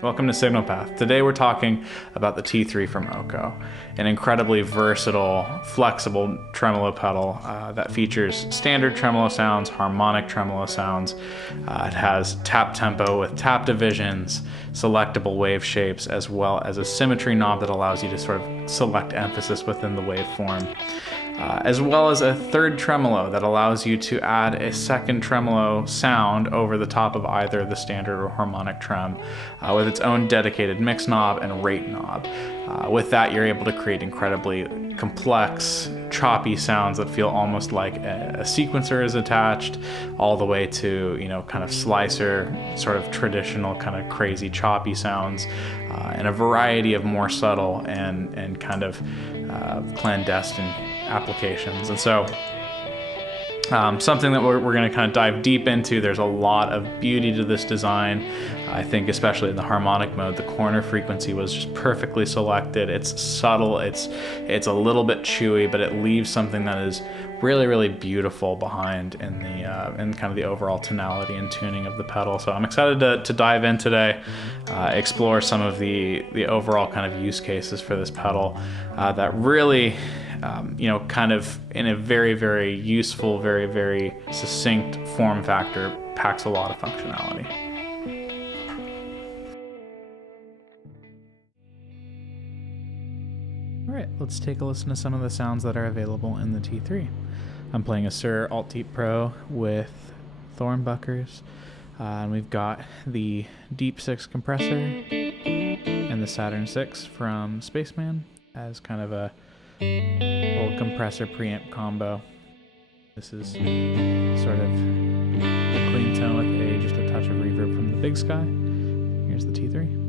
Welcome to Signal Path. Today we're talking about the T3 from Okko, an incredibly versatile, flexible tremolo pedal that features standard tremolo sounds, harmonic tremolo sounds. It has tap tempo with tap divisions, selectable wave shapes, as well as a symmetry knob that allows you to sort of select emphasis within the waveform. As well as a third tremolo that allows you to add a second tremolo sound over the top of either the standard or harmonic trem with its own dedicated mix knob and rate knob. With that, you're able to create incredibly complex, choppy sounds that feel almost like a sequencer is attached, all the way to, kind of slicer, sort of traditional kind of crazy choppy sounds, and a variety of more subtle and kind of clandestine applications. And so something that we're going to kind of dive deep into. There's a lot of beauty to this design. I think especially in the harmonic mode, the corner frequency was just perfectly selected. It's subtle, it's a little bit chewy, but it leaves something that is really, really beautiful behind in the in kind of the overall tonality and tuning of the pedal. So I'm excited to dive in today, explore some of the overall kind of use cases for this pedal that really kind of in a very, very useful, very, very succinct form factor, packs a lot of functionality. All right, let's take a listen to some of the sounds that are available in the T3. I'm playing a Sir Alt-Deep Pro with Thornbuckers, and we've got the Deep 6 compressor and the Saturn 6 from Spaceman as kind of a old compressor preamp combo. This is sort of a clean tone with just a touch of reverb from the Big Sky. Here's the T3.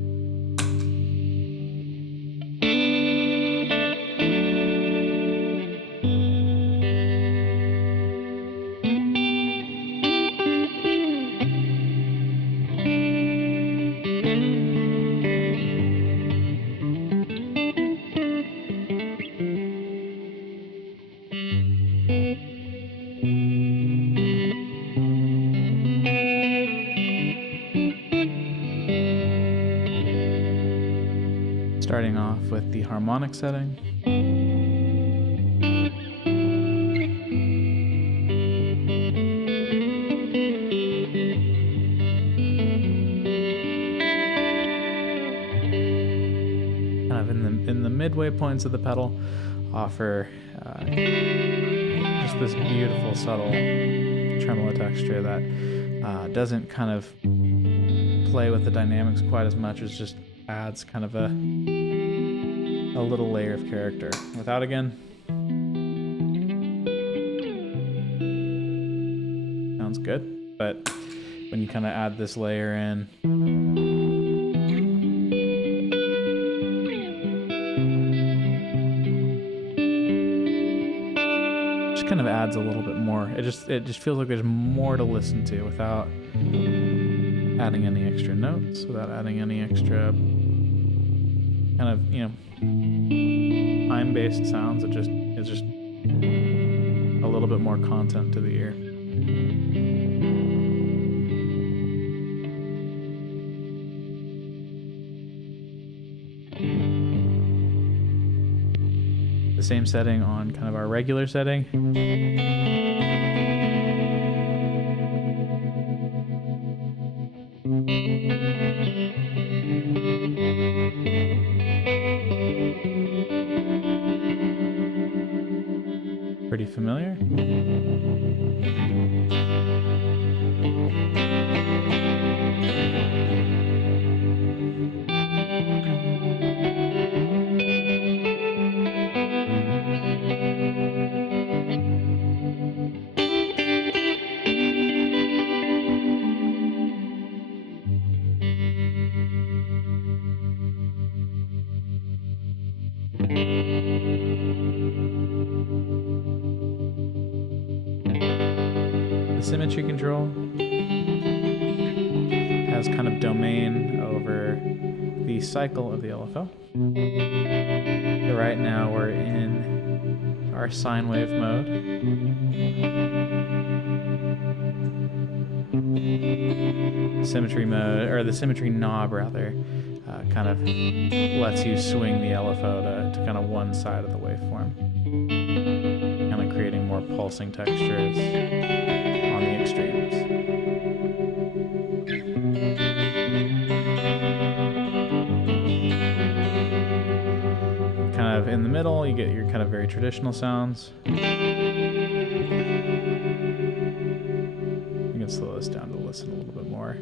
Starting off with the harmonic setting. Kind of in the midway points of the pedal, offer just this beautiful, subtle tremolo texture that doesn't kind of play with the dynamics quite as much as just adds kind of a little layer of character without, again, sounds good, but when you kind of add this layer in, just kind of adds a little bit more. It just feels like there's more to listen to without adding any extra notes, without adding any extra kind of, time-based sounds. It's just a little bit more content to the ear. The same setting on kind of our regular setting. Pretty familiar. The symmetry control has kind of domain over the cycle of the LFO. So right now we're in our sine wave mode. Symmetry mode, or the symmetry knob rather, kind of lets you swing the LFO to kind of one side of the waveform, kind of creating more pulsing textures on the extremes. Kind of in the middle, you get your kind of very traditional sounds. You can slow this down to listen a little bit more.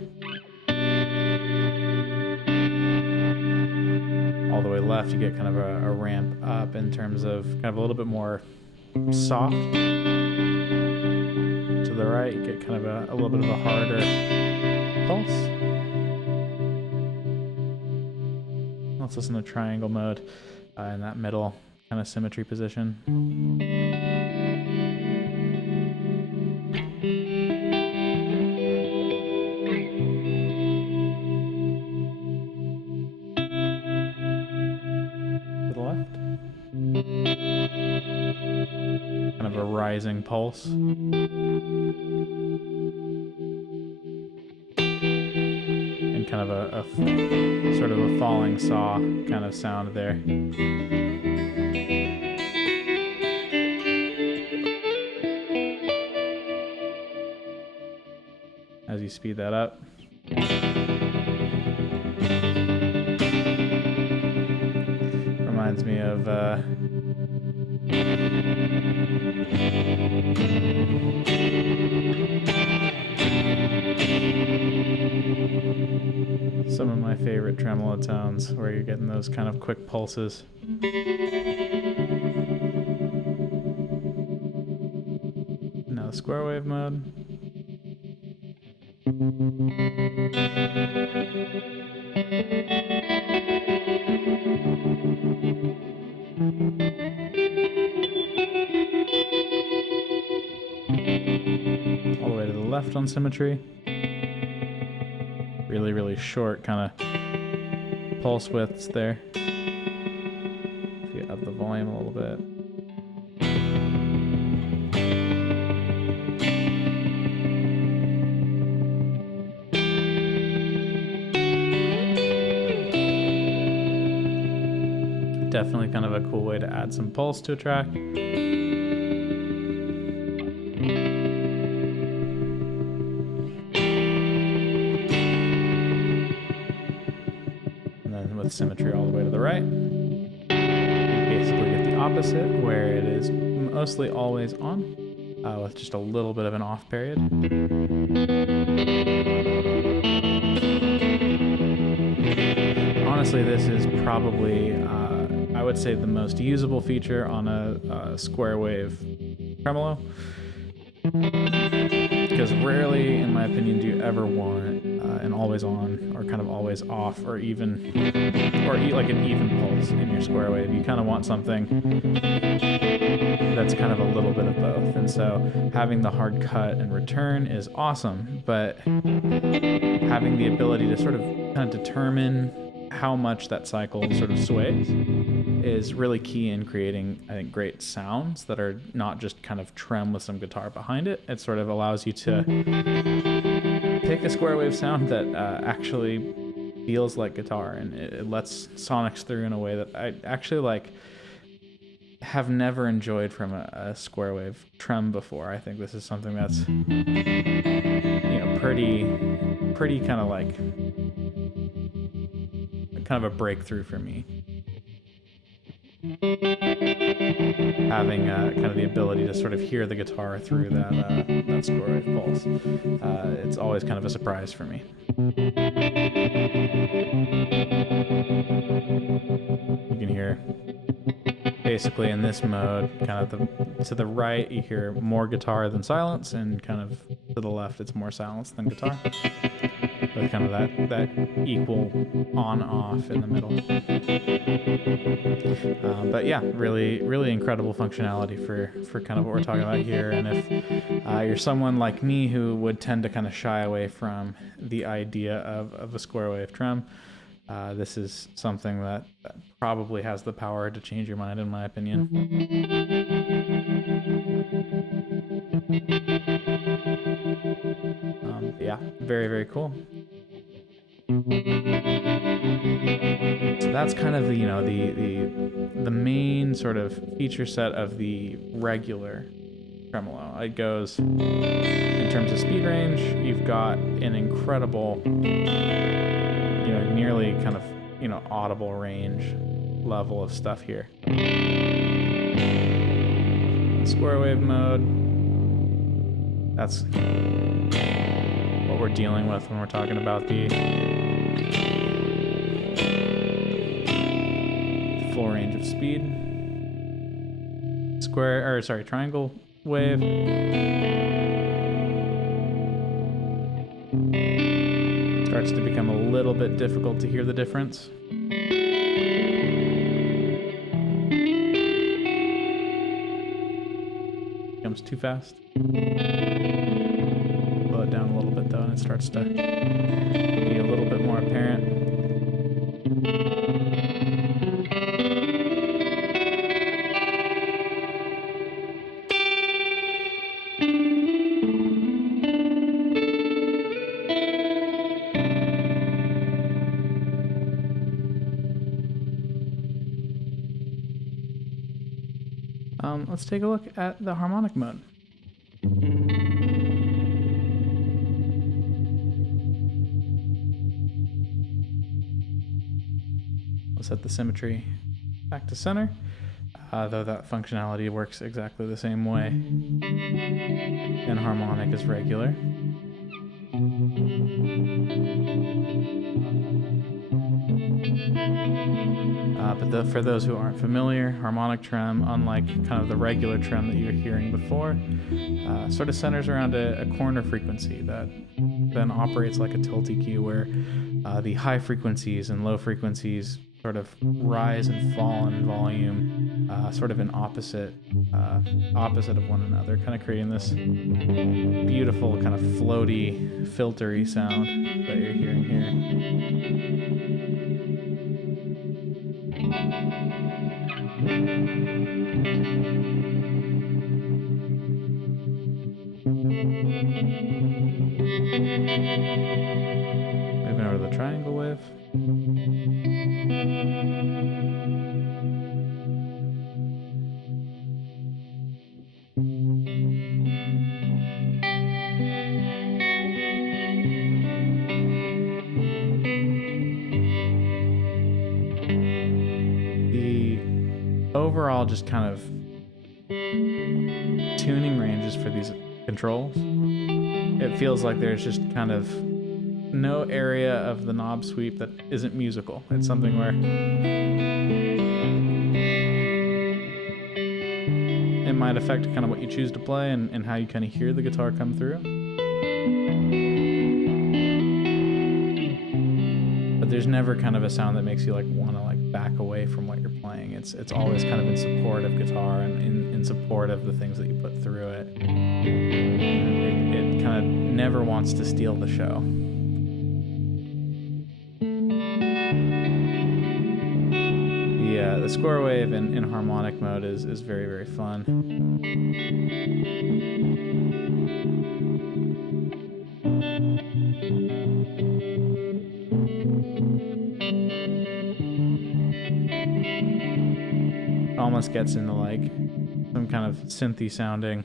All the way left, you get kind of a ramp up in terms of kind of a little bit more soft. To the right, you get kind of a little bit of a harder pulse. Let's listen to triangle mode in that middle kind of symmetry position. To the left. Kind of a rising pulse. And kind of a sort of a falling saw kind of sound there. As you speed that up. Reminds me of some of my favorite tremolo tones where you're getting those kind of quick pulses. Now the square wave mode. All the way to the left on symmetry. Really, really short kind of pulse widths there. If you up the volume a little bit. Definitely kind of a cool way to add some pulse to a track. Symmetry all the way to the right. You basically get the opposite, where it is mostly always on, with just a little bit of an off period. Honestly, this is probably, I would say, the most usable feature on a square wave tremolo. Because rarely, in my opinion, do you ever want an always on or kind of always off or even, or like an even pulse in your square wave. You kind of want something that's kind of a little bit of both. And so having the hard cut and return is awesome, but having the ability to sort of kind of determine how much that cycle sort of sways is really key in creating, I think, great sounds that are not just kind of trem with some guitar behind it. It sort of allows you to pick a square wave sound that actually feels like guitar, and it lets sonics through in a way that I actually like have never enjoyed from a square wave trem before. I think this is something that's, you know, pretty kind of like kind of a breakthrough for me. Having kind of the ability to sort of hear the guitar through that square wave pulse. It's always kind of a surprise for me. You can hear basically in this mode, kind of to the right, you hear more guitar than silence, and kind of to the left, it's more silence than guitar. With kind of that equal on-off in the middle. But yeah, really, really incredible functionality for kind of what we're talking about here. And if you're someone like me who would tend to kind of shy away from the idea of a square wave trem, this is something that probably has the power to change your mind, in my opinion. Yeah, very, very cool. So that's kind of the, you know, the main sort of feature set of the regular tremolo. It goes, in terms of speed range, you've got an incredible, you know, nearly kind of, you know, audible range level of stuff here. Square wave mode, that's what we're dealing with when we're talking about the full range of speed. Triangle wave. Starts to become a little bit difficult to hear the difference. Becomes too fast. Slow it down a little bit though, and it starts to be a little bit more apparent. Let's take a look at the harmonic mode. We'll set the symmetry back to center, though that functionality works exactly the same way in harmonic as regular. But for those who aren't familiar, harmonic trem, unlike kind of the regular trem that you were hearing before, sort of centers around a corner frequency that then operates like a tilt EQ, where the high frequencies and low frequencies sort of rise and fall in volume, sort of in opposite of one another, kind of creating this beautiful kind of floaty, filtery sound that you're hearing here. Moving over to the triangle wave. The overall just kind of tuning ranges for these controls, it feels like there's just kind of no area of the knob sweep that isn't musical. It's something where it might affect kind of what you choose to play and how you kind of hear the guitar come through. But there's never kind of a sound that makes you like want to like back away from what you're playing. It's always kind of in support of guitar and in support of the things that you put through it. It kind of never wants to steal the show. The square wave in harmonic mode is very, very fun. It almost gets into like some kind of synthy sounding.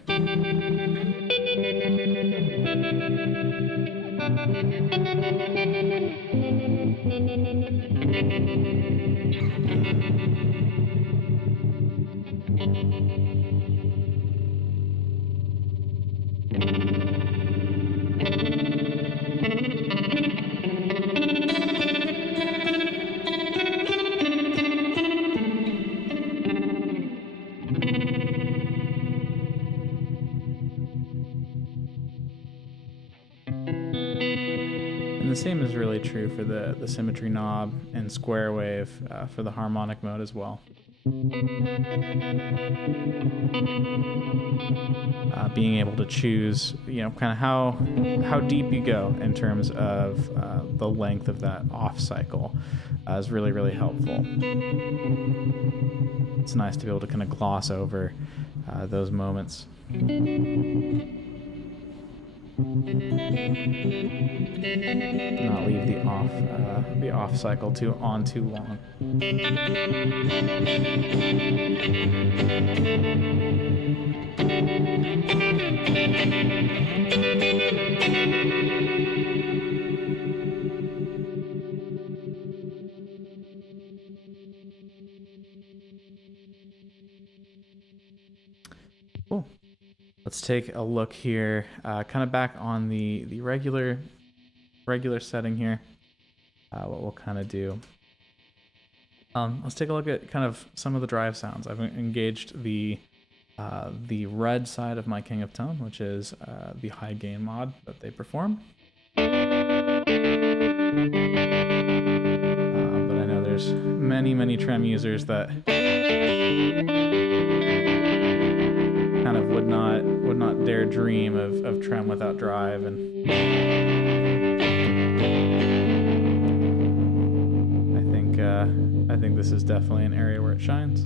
And the same is really true for the symmetry knob and square wave for the harmonic mode as well. Being able to choose, you know, kind of how deep you go in terms of the length of that off cycle is really, really helpful. It's nice to be able to kind of gloss over those moments. Not leave the off cycle too long. Cool. Let's take a look here, kind of back on the regular setting here. What we'll kind of do. Let's take a look at kind of some of the drive sounds. I've engaged the red side of my King of Tone, which is the high gain mod that they perform. But I know there's many trem users that kind of would not dare dream of trem without drive, and I think this is definitely an area where it shines.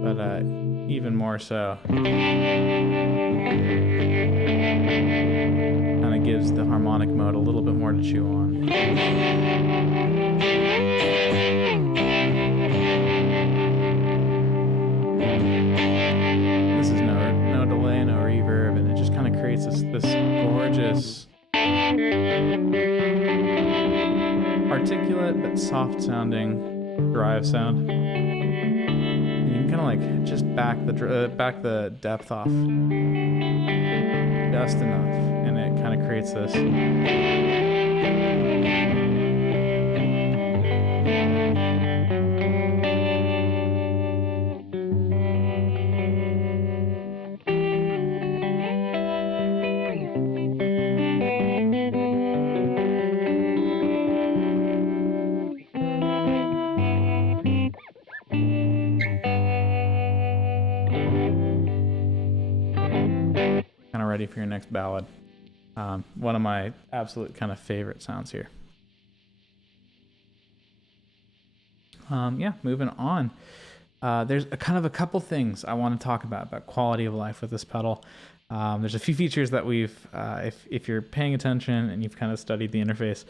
But even more so, kind of gives the harmonic mode a little bit more to chew on. This is no delay, no reverb, and it just kind of creates this gorgeous, articulate but soft sounding drive sound. And you can kind of like just back the depth off just enough, and it kind of creates this kind of ready for your next ballad. One of my absolute kind of favorite sounds here. Yeah, moving on. There's a couple things I want to talk about quality of life with this pedal. There's a few features that we've, if you're paying attention and you've kind of studied the interface,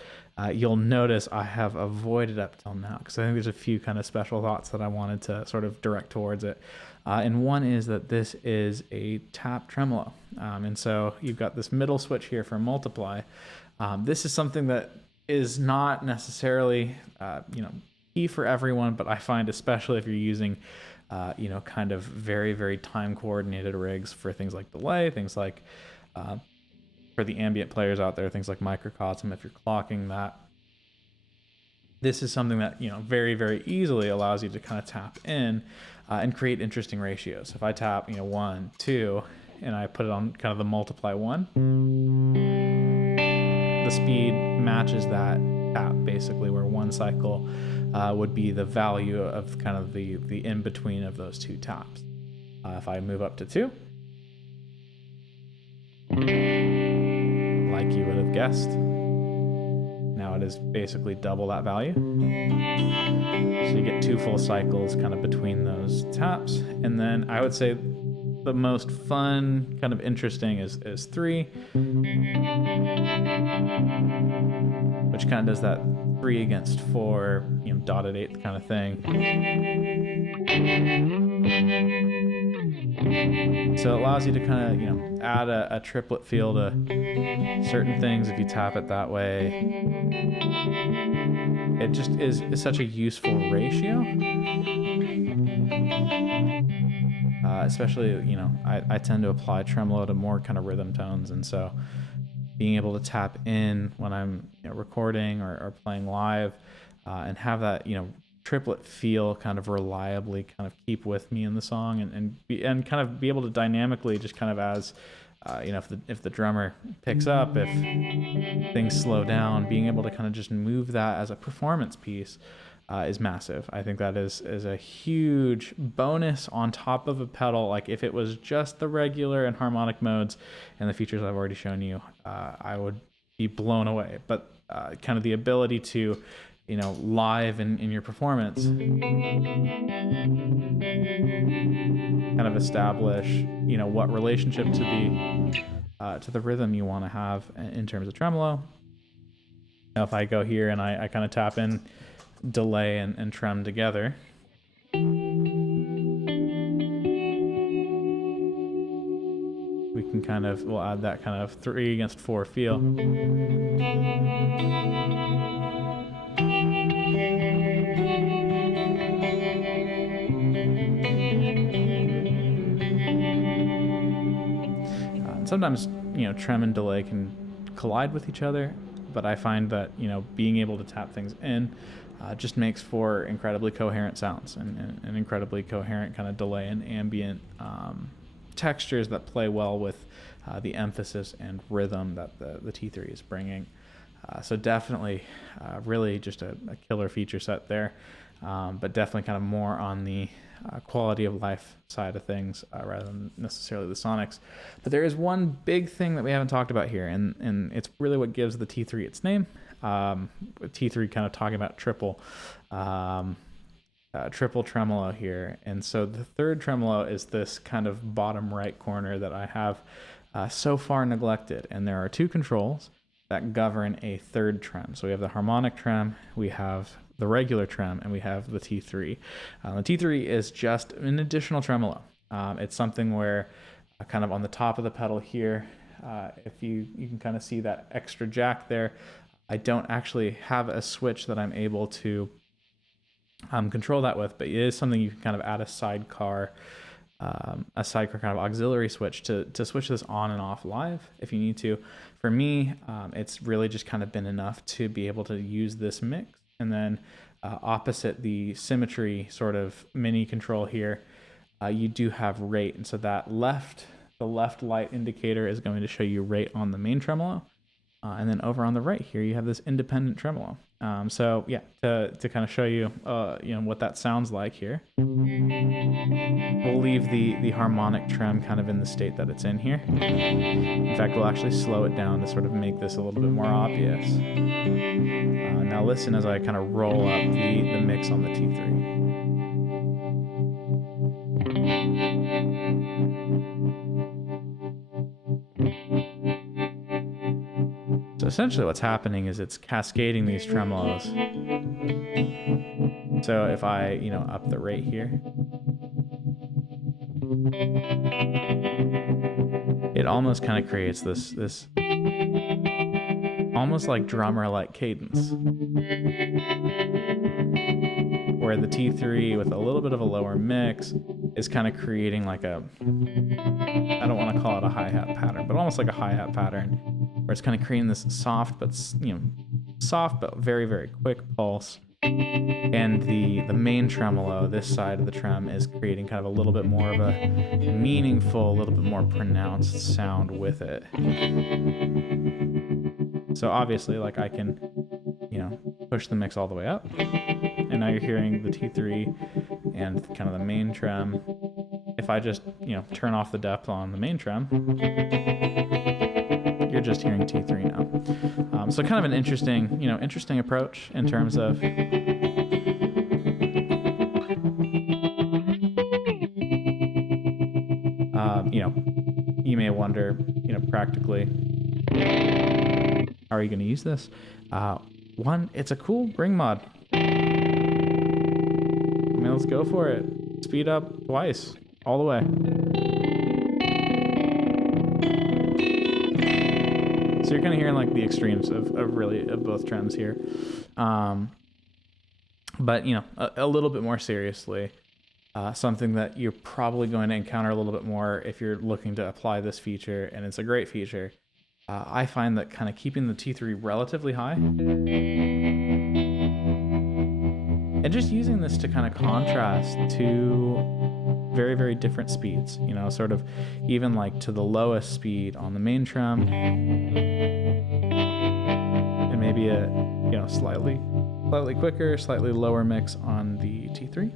you'll notice I have avoided up till now, because I think there's a few kind of special thoughts that I wanted to sort of direct towards it. And one is that this is a tap tremolo. And so you've got this middle switch here for multiply. This is something that is not necessarily, key for everyone, but I find especially if you're using kind of very time coordinated rigs for things like delay, things like for the ambient players out there, things like microcosm, if you're clocking that, this is something that very easily allows you to kind of tap in and create interesting ratios. If I tap 1, 2, and I put it on kind of the multiply 1, the speed matches that tap basically, where one cycle would be the value of kind of the in between of those two taps. If I move up to 2, like you would have guessed, now it is basically double that value. So you get 2 full cycles kind of between those taps. And then I would say the most fun, kind of interesting is 3, which kind of does that 3 against 4, dotted 8th kind of thing. So it allows you to kind of, add a triplet feel to certain things if you tap it that way. It just is such a useful ratio. Especially, I tend to apply tremolo to more kind of rhythm tones, and so being able to tap in when I'm recording or playing live and have that triplet feel kind of reliably kind of keep with me in the song, and kind of be able to dynamically just kind of as if the drummer picks up, if things slow down, being able to kind of just move that as a performance piece is massive. I think that is a huge bonus on top of a pedal. Like if it was just the regular and harmonic modes and the features I've already shown you, I would be blown away. But kind of the ability to, you know, live in your performance, kind of establish, you know, what relationship to the rhythm you want to have in terms of tremolo. Now if I go here and I kind of tap in delay and trem together, we can kind of, we'll add that kind of 3 against 4 feel. Sometimes, you know, trem and delay can collide with each other, but I find that, you know, being able to tap things in just makes for incredibly coherent sounds and incredibly coherent kind of delay and ambient textures that play well with the emphasis and rhythm that the T3 is bringing. So definitely really just a killer feature set there, but definitely kind of more on the quality of life side of things rather than necessarily the sonics. But there is one big thing that we haven't talked about here, and it's really what gives the T3 its name. T3 kind of talking about triple tremolo here. And so the third tremolo is this kind of bottom right corner that I have so far neglected. And there are 2 controls that govern a third trem. So we have the harmonic trem, we have the regular trem, and we have the T3. The T3 is just an additional tremolo. It's something where kind of on the top of the pedal here, if you can kind of see that extra jack there, I don't actually have a switch that I'm able to control that with, but it is something you can kind of add a sidecar kind of auxiliary switch to switch this on and off live if you need to. For me, it's really just kind of been enough to be able to use this mix. And then opposite the symmetry sort of mini control here, you do have rate. And so that the left light indicator is going to show you rate on the main tremolo. And then over on the right here, you have this independent tremolo. So yeah, to kind of show you, you know, what that sounds like here. We'll leave the harmonic trem kind of in the state that it's in here. In fact, we'll actually slow it down to sort of make this a little bit more obvious. Now listen as I kind of roll up the mix on the T3. So essentially what's happening is it's cascading these tremolos. So if I, you know, up the rate here, it almost kind of creates this almost like drummer-like cadence, where the T3 with a little bit of a lower mix is kind of creating like a, I don't want to call it a hi-hat pattern, but almost like a hi-hat pattern, where it's kind of creating this soft but very, very quick pulse. And the main tremolo, this side of the trem, is creating kind of a little bit more of a meaningful, a little bit more pronounced sound with it. So obviously, like, I can, you know, push the mix all the way up, and now you're hearing the T3 and kind of the main trem. If I just, you know, turn off the depth on the main trem, you're just hearing T3 now. So kind of an interesting approach in terms of you know, you may wonder, you know, practically, how are you going to use this? One, it's a cool ring mod. I mean, let's go for it. Speed up twice, all the way. So you're kind of hearing like the extremes of both trems here. But, you know, a little bit more seriously, something that you're probably going to encounter a little bit more if you're looking to apply this feature, and it's a great feature. I find that kind of keeping the T3 relatively high and just using this to kind of contrast to very, very different speeds, you know, sort of even like to the lowest speed on the main trem and maybe a, you know, slightly Slightly quicker, slightly lower mix on the T3.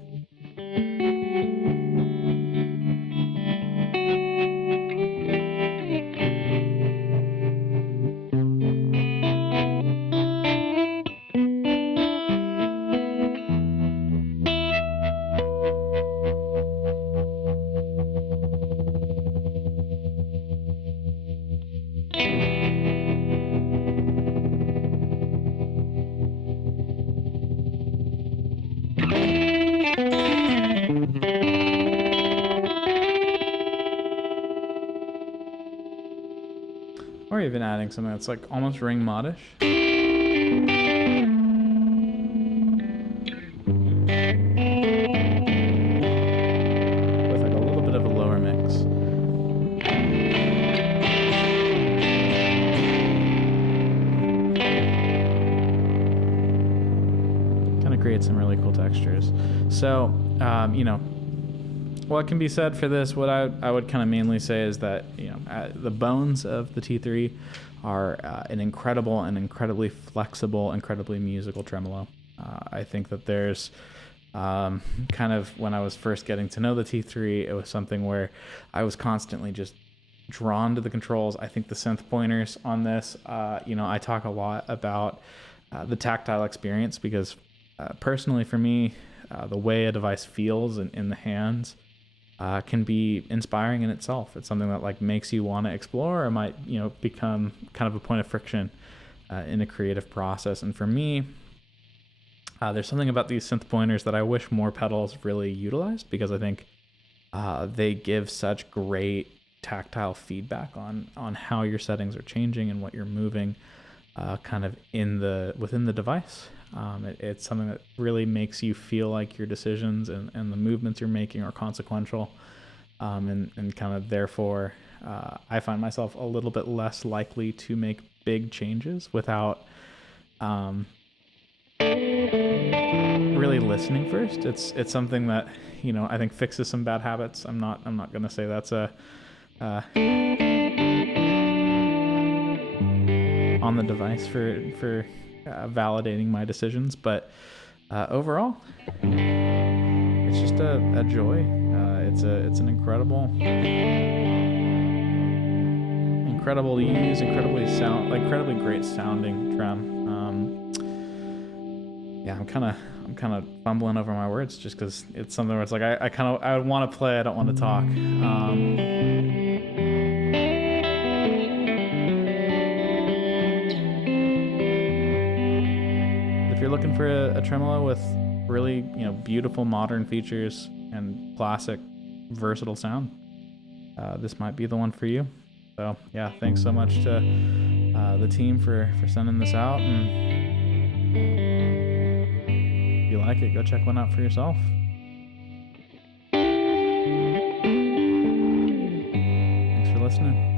Or even adding something that's like almost ring modish. With like a little bit of a lower mix. Kind of creates some really cool textures. So, you know, what can be said for this, what I would kind of mainly say is that, you know, the bones of the T3 are an incredible and incredibly flexible, incredibly musical tremolo. I think that there's kind of, when I was first getting to know the T3, it was something where I was constantly just drawn to the controls. I think the synth pointers on this, you know, I talk a lot about the tactile experience because personally for me, the way a device feels in the hands can be inspiring in itself. It's something that like makes you want to explore, or might, you know, become kind of a point of friction in a creative process. And for me, there's something about these synth pointers that I wish more pedals really utilized, because I think they give such great tactile feedback on how your settings are changing and what you're moving kind of within the device. It's something that really makes you feel like your decisions and the movements you're making are consequential, and kind of therefore I find myself a little bit less likely to make big changes without really listening first. It's something that, you know, I think fixes some bad habits. I'm not gonna say that's a on the device for validating my decisions, but overall, it's just a joy. It's an incredible to use, incredibly great sounding trem. Yeah, I'm kind of fumbling over my words just because it's something where it's like I want to play, I don't want to talk. If you're looking for a tremolo with really, you know, beautiful modern features and classic versatile sound, this might be the one for you. So yeah, thanks so much to the team for sending this out, and if you like it, go check one out for yourself. Thanks for listening.